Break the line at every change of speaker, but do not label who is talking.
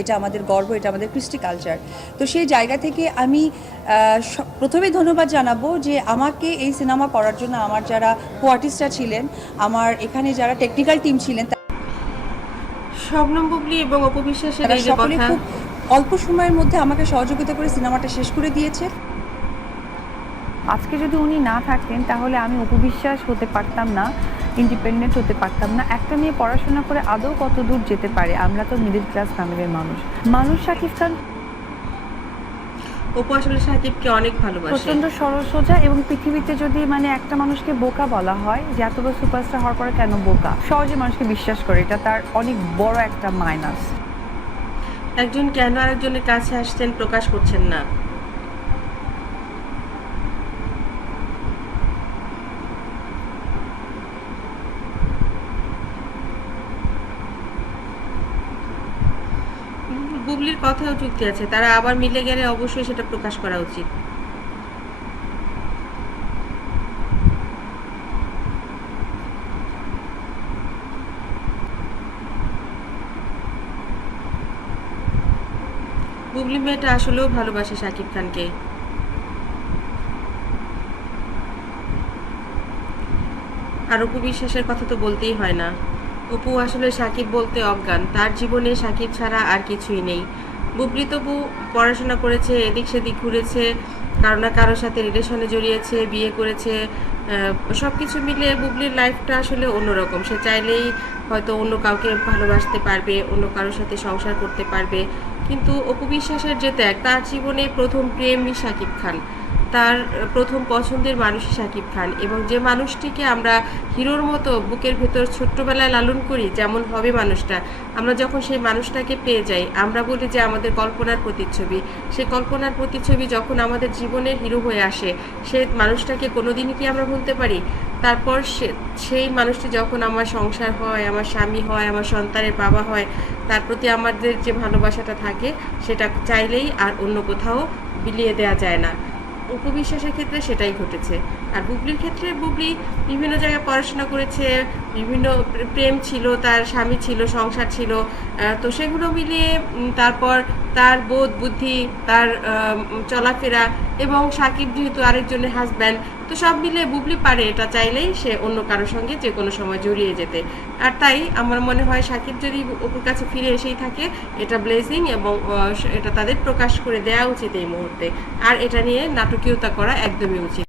এটা আমাদের গর্ব এটা আমাদের কৃষ্টি কালচার তো সেই জায়গা থেকে আমি প্রথমেই ধন্যবাদ জানাব যে আমাকে এই সিনেমা করার জন্য আমার যারা কো আর্টিস্টরা ছিলেন আমার এখানে যারা টেকনিক্যাল টিম ছিলেন
শবনম বুবলি এবং অপবিশ্বাসের
তারা
এই যে কথা।
অল্প সময়ের মধ্যে আমাকে সহযোগিতা করে সিনেমাটা শেষ করে দিয়েছে।
আজকে যদি উনি না থাকতেন তাহলে আমি অপবিশ্বাস হতে পারতাম না। ইন্ডিপেন্ডেন্ট হতে পারতাম না। একটা মেয়ে পড়াশোনা করে আদৌ কত দূর যেতে পারে? আমরা তো মিডল ক্লাস ফ্যামিলির মানুষ। মানুষ শাকিব খান
অপু আসলে সাকিবকে অনেক ভালোবাসে।
প্রচণ্ড সরল সোজা এবং পৃথিবীতে যদি মানে একটা মানুষকে বোকা বলা হয় যে এত বড় সুপারস্টার হওয়ার পরে কেন বোকা? সহজে মানুষকে বিশ্বাস করে এটা তার অনেক বড় একটা মাইনাস
একজন কেন আরেকজনের কাছে আসছেন প্রকাশ করছেন না? বুবলির কথাও যুক্তি আছে। তারা আবার মিলে গেলে অবশ্যই সেটা প্রকাশ করা উচিত। বুবলি মেয়েটা আসলেও ভালোবাসে শাকিব খানকে। আর অপু বিশ্বাসের কথা তো বলতেই হয় না। অপু আসলে সাকিব বলতে অজ্ঞান। তার জীবনে সাকিব ছাড়া আর কিছুই নেই। বুবলি তবু পড়াশোনা করেছে, এদিক সেদিক ঘুরেছে, কারও না কারোর সাথে রিলেশনে জড়িয়েছে, বিয়ে করেছে সব কিছু মিলে বুবলির লাইফটা আসলে অন্যরকম। সে চাইলেই হয়তো অন্য কাউকে ভালোবাসতে পারবে, অন্য কারোর সাথে সংসার করতে পারবে। কিন্তু অপু বিশ্বাসের যে ত্যাগ, তার জীবনে প্রথম প্রেমই সাকিব খান। তার প্রথম পছন্দের মানুষই শাকিব খান এবং যে মানুষটিকে আমরা হিরোর মতো বুকের ভেতর ছোট্টবেলায় লালন করি, যেমন হবে মানুষটা, আমরা যখন সেই মানুষটাকে পেয়ে যাই, আমরা বলি যে আমাদের কল্পনার প্রতিচ্ছবি। সেই কল্পনার প্রতিচ্ছবি যখন আমাদের জীবনের হিরো হয়ে আসে, সে মানুষটাকে কোনোদিনই কি আমরা ভুলতে পারি? তারপর সে, সেই মানুষটি যখন আমার সংসার হয়, আমার স্বামী হয়, আমার সন্তানের বাবা হয়, তার প্রতি আমাদের যে ভালোবাসাটা থাকে, সেটা চাইলেই আর অন্য কোথাও বিলিয়ে দেওয়া যায় না। উপবিশ্বাসের ক্ষেত্রে সেটাই ঘটেছে। আর বুবলির ক্ষেত্রে বুবলি বিভিন্ন জায়গায় পড়াশোনা করেছে, বিভিন্ন প্রেম ছিল, তার স্বামী ছিল, সংসার ছিল তো সেগুলো মিলিয়ে তারপর তার বোধ, বুদ্ধি, তার চলাফেরা এবং সাকিব যেহেতু আরেকজনের হাজব্যান্ড তো সব মিলে বুবলি পারে এটা চাইলেই সে অন্য কারোর সঙ্গে যে কোনো সময় জড়িয়ে যেতে। আর তাই আমার মনে হয় সাকিব যদি অপুর কাছে ফিরে এসেই থাকে, এটা ব্লেজিং এবং এটা তাদের প্রকাশ করে দেওয়া উচিত এই মুহূর্তে। আর এটা নিয়ে নাটকীয়তা করা একদমই উচিত।